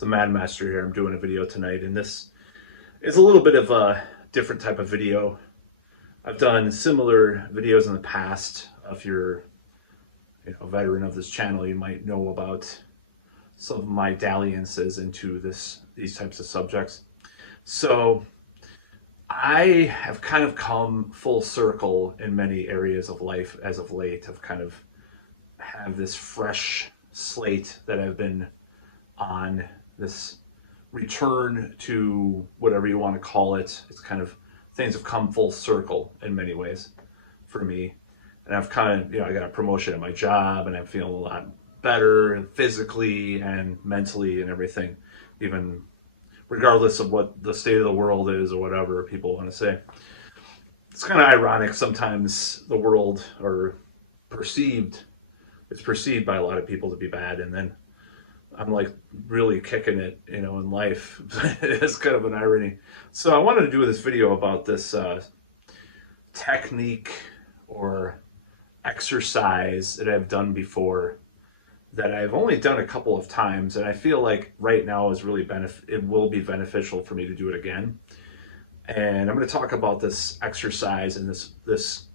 It's a Mad Master here. I'm doing a video tonight, and this is a little bit of a different type of video. I've done similar videos in the past. If you're a veteran of this channel, you might know about some of my dalliances into these types of subjects. So I have kind of come full circle in many areas of life as of late. I've kind of have this fresh slate that I've been on, this return to whatever you want to call it. It's kind of things have come full circle in many ways for me. And I've kind of, I got a promotion at my job and I'm feeling a lot better physically and mentally and everything, even regardless of what the state of the world is or whatever people want to say. It's kind of ironic sometimes the world it's perceived by a lot of people to be bad, and then I'm like really kicking it, in life. It's kind of an irony. So I wanted to do this video about this technique or exercise that I've done before that I've only done a couple of times, and I feel like right now is really it will be beneficial for me to do it again. And I'm going to talk about this exercise and this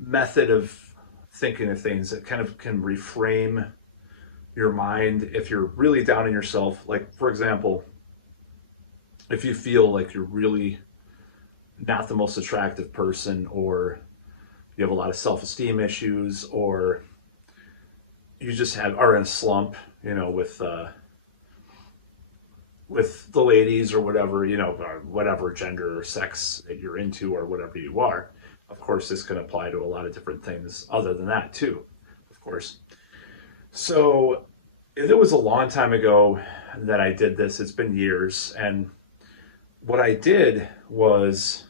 method of thinking of things that kind of can reframe your mind if you're really down on yourself. Like, for example, if you feel like you're really not the most attractive person, or you have a lot of self-esteem issues, or you just are in a slump, with the ladies or whatever, or whatever gender or sex that you're into or whatever you are. Of course, this can apply to a lot of different things other than that too, of course. So it was a long time ago that I did this. It's been years. And what I did was,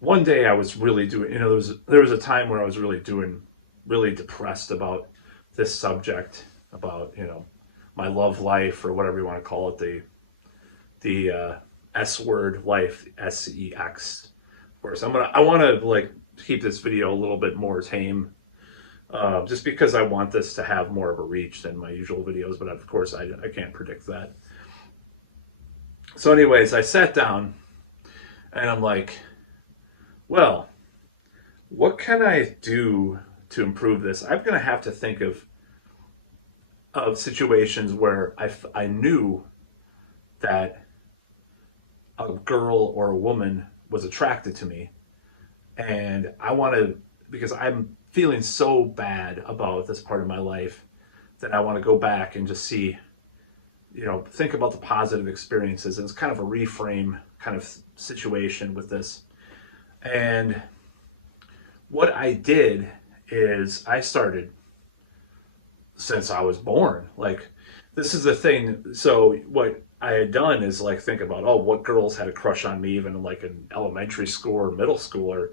one day I was really doing, there was a time where I was really depressed about this subject, about, my love life, or whatever you want to call it, the S word, life, SEX. Of course, I want to keep this video a little bit more tame, just because I want this to have more of a reach than my usual videos, but of course I can't predict that. So anyways, I sat down and I'm like, well, what can I do to improve this? I'm going to have to think of situations where I knew that a girl or a woman was attracted to me, and I want to, because I'm feeling so bad about this part of my life, that I want to go back and just see, think about the positive experiences. And it's kind of a reframe kind of situation with this. And what I did is I started since I was born. Like, this is the thing. So what I had done is think about, what girls had a crush on me, even in elementary school or middle school, or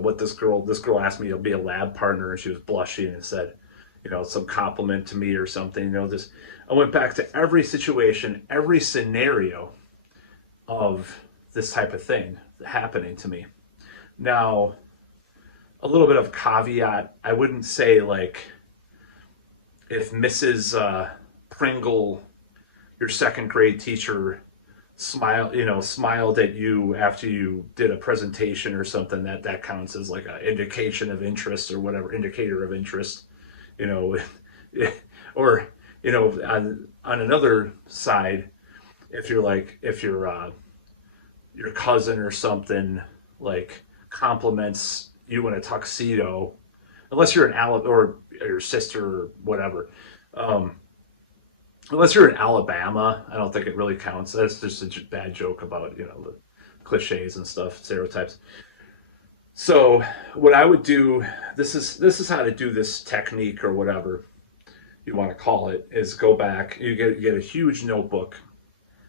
what this girl asked me to be a lab partner, and she was blushing and said, some compliment to me or something. I went back to every situation, every scenario of this type of thing happening to me. Now, a little bit of caveat, I wouldn't say if Mrs. Pringle, your second grade teacher, smiled at you after you did a presentation or something, that counts as an indication of interest, or whatever, indicator of interest, or on another side, if your cousin or something compliments you in a tuxedo, unless you're or your sister or whatever, unless you're in Alabama, I don't think it really counts. That's just a bad joke about, the cliches and stuff, stereotypes. So what I would do, this is how to do this technique, or whatever you want to call it, is go back. You get a huge notebook,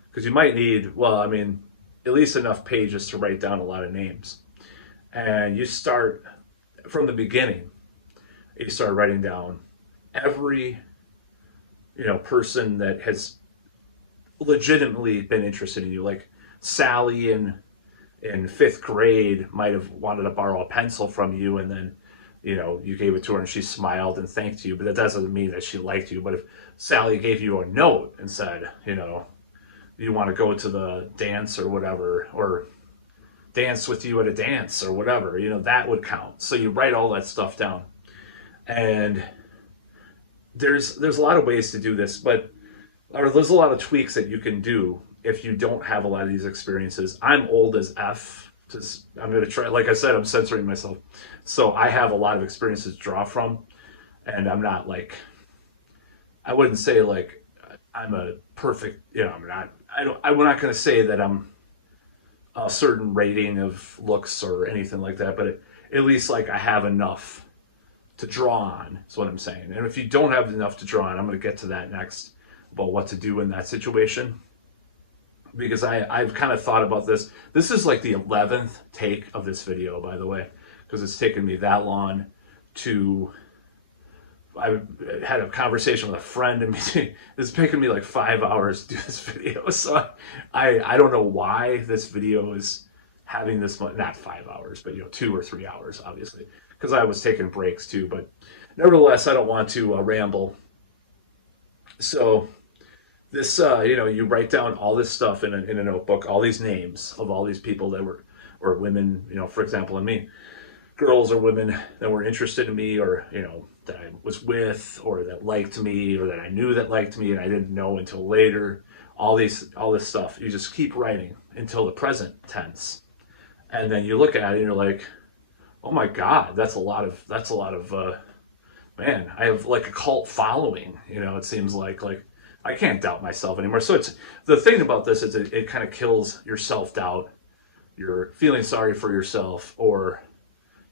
because you might need, at least enough pages to write down a lot of names. And you start from the beginning. You start writing down every person that has legitimately been interested in you. Like Sally in fifth grade might have wanted to borrow a pencil from you, and then you know, you gave it to her and she smiled and thanked you, but that doesn't mean that she liked you. But if Sally gave you a note and said, you know, you want to go to the dance or whatever, or dance with you at a dance or whatever, you know, that would count. So you write all that stuff down. And there's a lot of ways to do this, but or there's a lot of tweaks that you can do if you don't have a lot of these experiences. I'm old as F. I'm going to try, like I said, I'm censoring myself. So I have a lot of experiences to draw from, and I'm not like, I wouldn't say like I'm a perfect, you know, I'm not going to say that I'm a certain rating of looks or anything like that, but at least like I have enough to draw on, is what I'm saying. And if you don't have enough to draw on, I'm going to get to that next about what to do in that situation. Because I've kind of thought about this. This is like the 11th take of this video, by the way, because it's taken me that long to. I had a conversation with a friend, and it's taken me like 5 hours to do this video. So I don't know why this video is having this much, not 5 hours, but you know, 2 or 3 hours, obviously, because I was taking breaks too. But nevertheless, I don't want to ramble. So this, you know, you write down all this stuff in a notebook, all these names of all these people that were, or women, you know, for example, in me, girls or women that were interested in me, or, you know, that I was with, or that liked me, or that I knew that liked me and I didn't know until later. All this stuff. You just keep writing until the present tense. And then you look at it and you're like, oh my God, that's a lot of, man, I have like a cult following, you know, it seems like I can't doubt myself anymore. So it's, the thing about this is it kind of kills your self-doubt. You're feeling sorry for yourself, or,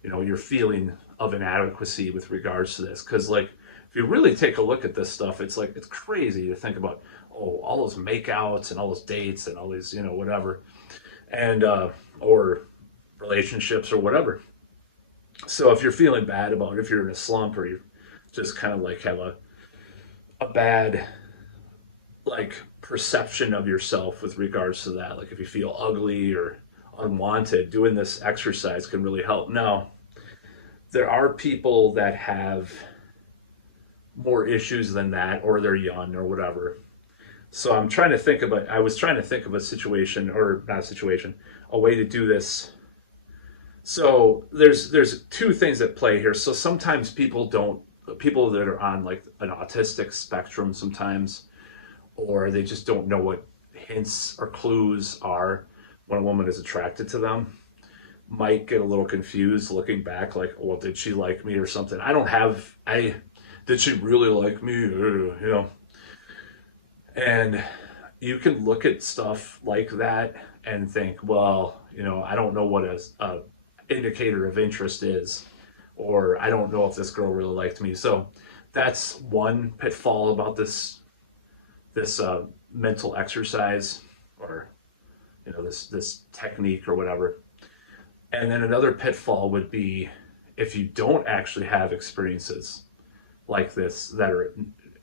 you know, your feeling of inadequacy with regards to this. Because like, if you really take a look at this stuff, it's like, it's crazy to think about, oh, all those makeouts and all those dates and all these, you know, whatever, and or relationships or whatever. So if you're feeling bad about it, if you're in a slump, or you just kind of like have a bad like perception of yourself with regards to that, like if you feel ugly or unwanted, doing this exercise can really help. Now, there are people that have more issues than that, or they're young or whatever. So I was trying to think of a situation, or not a situation, a way to do this. So there's two things at play here. So sometimes people that are on like an autistic spectrum sometimes, or they just don't know what hints or clues are when a woman is attracted to them, might get a little confused looking back, like, well, did she like me or something? Did she really like me? You know, and you can look at stuff like that and think, well, you know, I don't know what a indicator of interest is, or I don't know if this girl really liked me. So that's one pitfall about this mental exercise, or, you know, this technique or whatever. And then another pitfall would be if you don't actually have experiences like this that are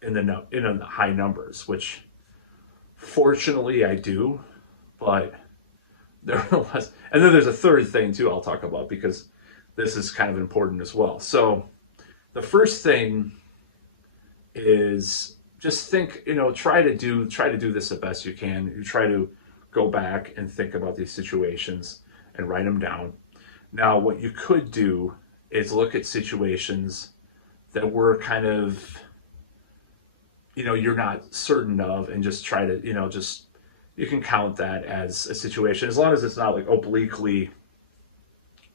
in the high numbers, which fortunately I do, but nevertheless. And then there's a third thing too I'll talk about, because this is kind of important as well. So the first thing is just think, you know, try to do this the best you can. You try to go back and think about these situations and write them down. Now, what you could do is look at situations that were kind of, you know, you're not certain of, and just try to, you know, just, you can count that as a situation, as long as it's not like obliquely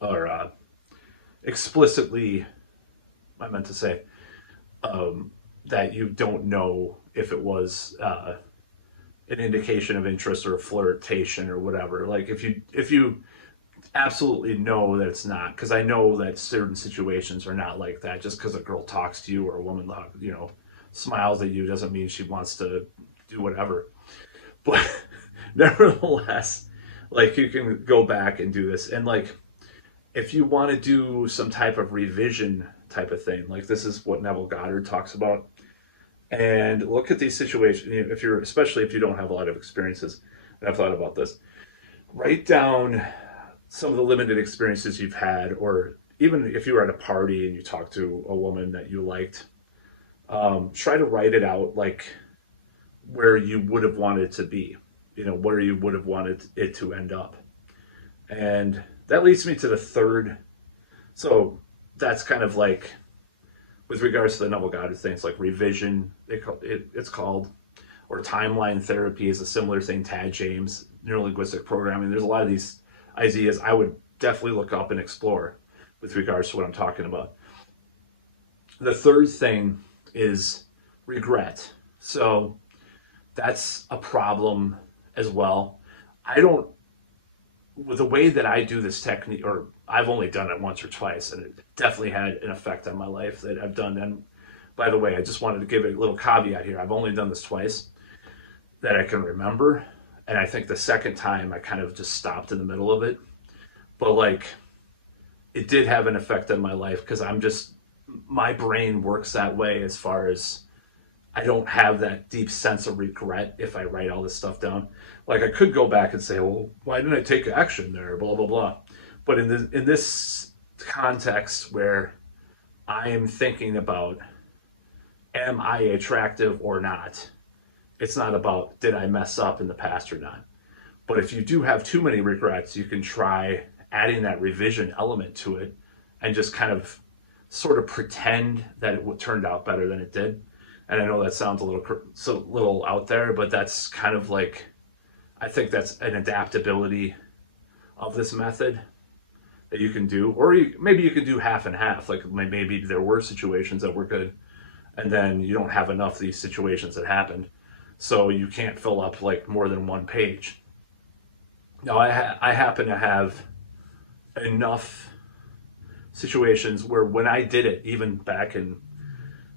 or explicitly, I meant to say, that you don't know if it was an indication of interest or a flirtation or whatever. Like if you absolutely know that it's not, because I know that certain situations are not like that. Just because a girl talks to you, or a woman, you know, smiles at you, doesn't mean she wants to do whatever. But nevertheless, like, you can go back and do this, and like, if you want to do some type of revision type of thing, like this is what Neville Goddard talks about, and look at these situations. You know, especially if you don't have a lot of experiences, and I've thought about this, write down some of the limited experiences you've had, or even if you were at a party and you talked to a woman that you liked, try to write it out like where you would have wanted it to be, where you would have wanted it to end up. And that leads me to the third. So that's kind of like with regards to the Neville Goddard things, like revision, it's called, or timeline therapy is a similar thing. Tad James, neurolinguistic programming. There's a lot of these ideas I would definitely look up and explore with regards to what I'm talking about. The third thing is regret. So that's a problem as well. I don't, with the way that I do this technique, or I've only done it once or twice, and it definitely had an effect on my life that I've done. And by the way, I just wanted to give a little caveat here. I've only done this twice that I can remember. And I think the second time I kind of just stopped in the middle of it. But like, it did have an effect on my life because my brain works that way as far as I don't have that deep sense of regret if I write all this stuff down. Like I could go back and say, well, why didn't I take action there? Blah, blah, blah. But in this context where I am thinking about, am I attractive or not? It's not about, did I mess up in the past or not? But if you do have too many regrets, you can try adding that revision element to it and just kind of sort of pretend that it turned out better than it did. And I know that sounds a little out there, but that's kind of like, I think that's an adaptability of this method that you can do. Or maybe you could do half and half. Like maybe there were situations that were good, and then you don't have enough of these situations that happened, so you can't fill up like more than one page. Now I happen to have enough situations where when I did it, even back in,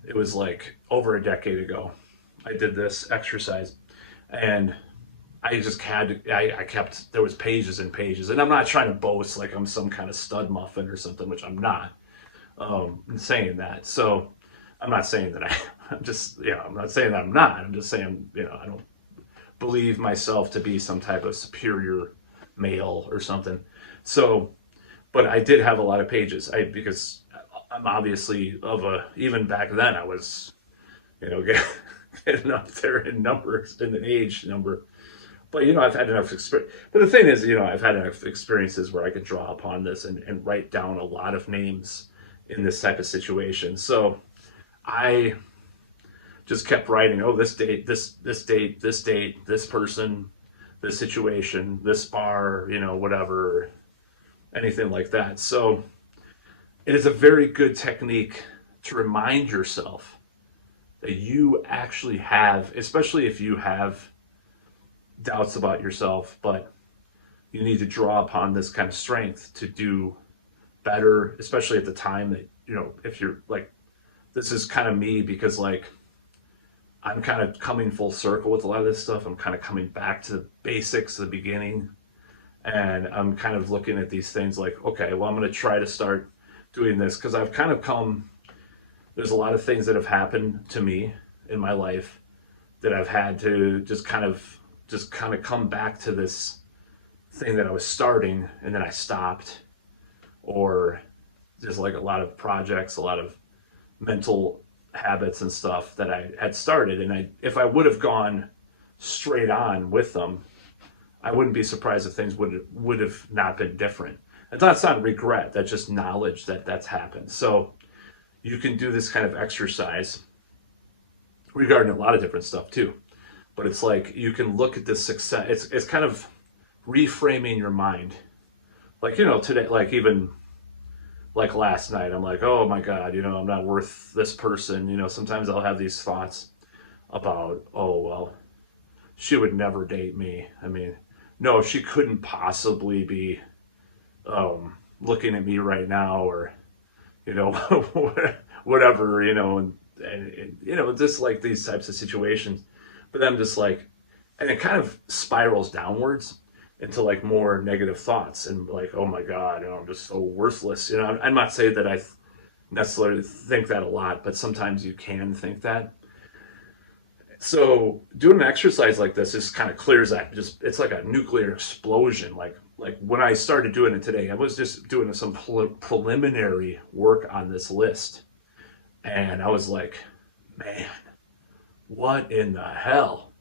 it was like over a decade ago, I did this exercise, and I just had I kept, there was pages and pages, and I'm not trying to boast like I'm some kind of stud muffin or something, which I'm not, saying that. So I'm not saying that I'm just, I'm not saying that I'm not. I'm just saying, I don't believe myself to be some type of superior male or something. So, but I did have a lot of pages. Because I'm obviously even back then I was, getting up there in numbers, in the age number. But, I've had enough experience. But the thing is, I've had enough experiences where I could draw upon this and write down a lot of names in this type of situation. So I just kept writing, oh, this date, this date, this date, this person, this situation, this bar, whatever, anything like that. So it is a very good technique to remind yourself that you actually have, especially if you have doubts about yourself, but you need to draw upon this kind of strength to do better, especially at the time that, if you're like, this is kind of me, because like I'm kind of coming full circle with a lot of this stuff. I'm kind of coming back to the basics, the beginning, and I'm kind of looking at these things like, okay, well, I'm going to try to start doing this because I've kind of there's a lot of things that have happened to me in my life that I've had to just kind of come back to this thing that I was starting and then I stopped, or just like a lot of projects, a lot of mental habits and stuff that I had started. And if I would have gone straight on with them, I wouldn't be surprised if things would have not been different. And that's not regret, that's just knowledge that that's happened. So you can do this kind of exercise regarding a lot of different stuff too. But it's like you can look at this success, it's kind of reframing your mind. Like, today, like even like last night, I'm like, oh my God, I'm not worth this person. Sometimes I'll have these thoughts about, oh, well, she would never date me. I mean, no, she couldn't possibly be looking at me right now, or, whatever, and just like these types of situations. But I'm just like, and it kind of spirals downwards into like more negative thoughts and like, oh my God, I'm just so worthless. I'm not saying that I necessarily think that a lot, but sometimes you can think that. So doing an exercise like this just kind of clears that. Just it's like a nuclear explosion. Like when I started doing it today, I was just doing some preliminary work on this list, and I was like, man, what in the hell?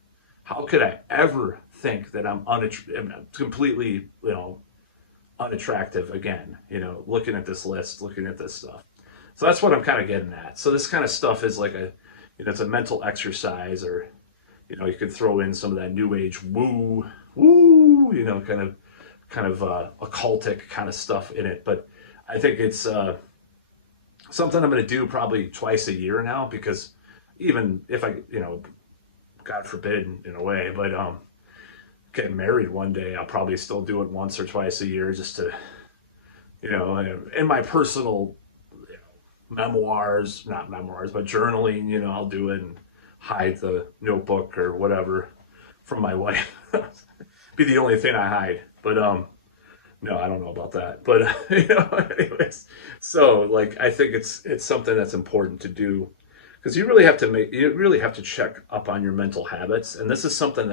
How could I ever think that I'm completely, unattractive again? Looking at this list, looking at this stuff. So that's what I'm kind of getting at. So this kind of stuff is like it's a mental exercise, or you could throw in some of that new age woo, kind of occultic kind of stuff in it. But I think it's something I'm going to do probably twice a year now, because even if I, God forbid in a way, but getting married one day, I'll probably still do it once or twice a year, just to, in my personal memoirs, not memoirs, but journaling, I'll do it and hide the notebook or whatever from my wife. Be the only thing I hide. But no, I don't know about that. But anyways, so like I think it's something that's important to do, because you really have to check up on your mental habits. And this is something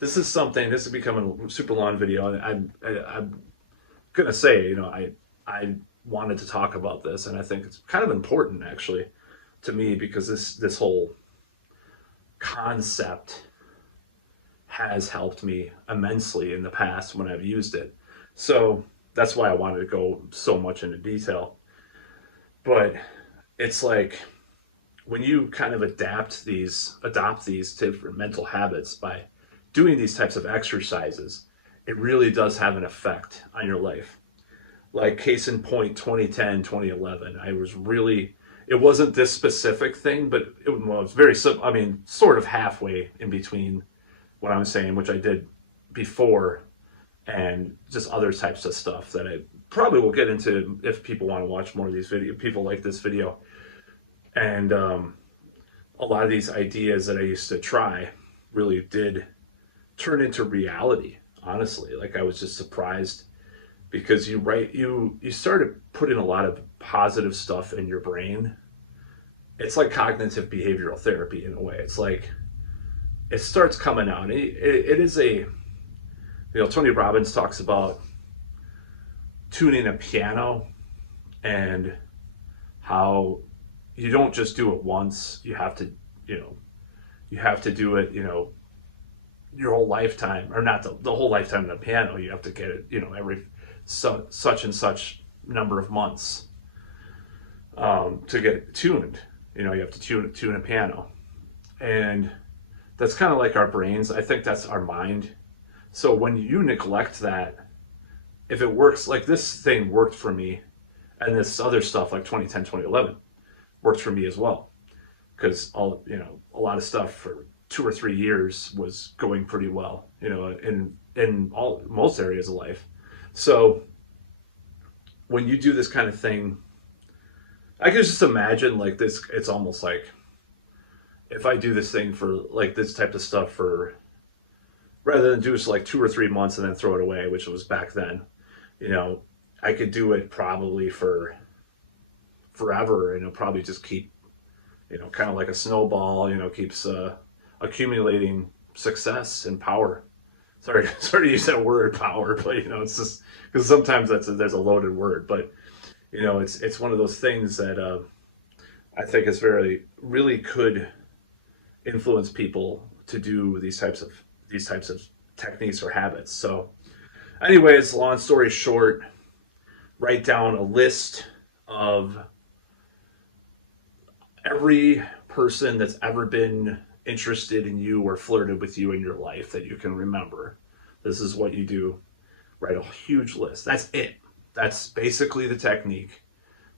this is becoming a super long video. And I'm gonna say, I wanted to talk about this, and I think it's kind of important actually to me, because this whole concept has helped me immensely in the past when I've used it. So that's why I wanted to go so much into detail. But it's like when you kind of adopt these different mental habits by doing these types of exercises, it really does have an effect on your life. Like case in point, 2010, 2011, it wasn't this specific thing, but it was very simple. I mean, sort of halfway in between what I'm saying, which I did before, and just other types of stuff that I probably will get into if people want to watch more of these videos, people like this video. And a lot of these ideas that I used to try really did turn into reality, honestly. Like I was just surprised, because you started putting a lot of positive stuff in your brain. It's like cognitive behavioral therapy in a way. It's like it starts coming out. It is Tony Robbins talks about tuning a piano, and how you don't just do it once. You have to, do it, your whole lifetime, or not the whole lifetime of the piano. You have to get it, every such and such number of months to get it tuned. You have to tune a piano. And that's kind of like our brains. I think that's our mind. So when you neglect that, if it works, like this thing worked for me, and this other stuff like 2010, 2011 worked for me as well, because a lot of stuff for 2 or 3 years was going pretty well, in most areas of life. So when you do this kind of thing, I can just imagine like this. It's almost like if I do this thing for like this type of stuff for, rather than do it like 2 or 3 months and then throw it away, which was back then, I could do it probably for forever, and it'll probably just keep, kind of like a snowball, keeps accumulating success and power. Sorry to use that word power, but it's just because sometimes there's a loaded word, but it's one of those things that I think is really could influence people to do these types of techniques or habits. So anyways, long story short, write down a list of every person that's ever been interested in you or flirted with you in your life that you can remember. This is what you do. Write a huge list. That's it. That's basically the technique.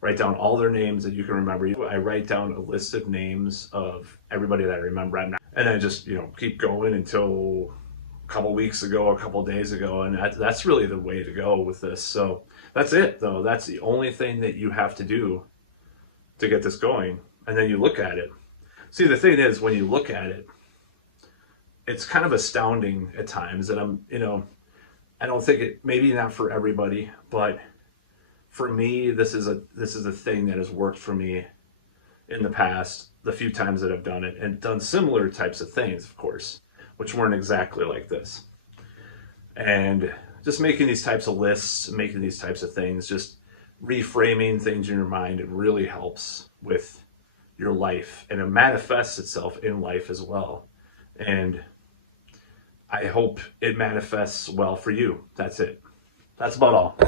Write down all their names that you can remember. I write down a list of names of everybody that I remember, and then just keep going until a couple weeks ago, a couple days ago, and that's really the way to go with this. So that's it, though. That's the only thing that you have to do to get this going, and then you look at it. See, the thing is, when you look at it, it's kind of astounding at times that I don't think maybe not for everybody, but for me, this is a thing that has worked for me in the past, the few times that I've done it, and done similar types of things, of course, which weren't exactly like this. And just making these types of lists, making these types of things, just reframing things in your mind, it really helps with your life, and it manifests itself in life as well. And I hope it manifests well for you. That's it. That's about all.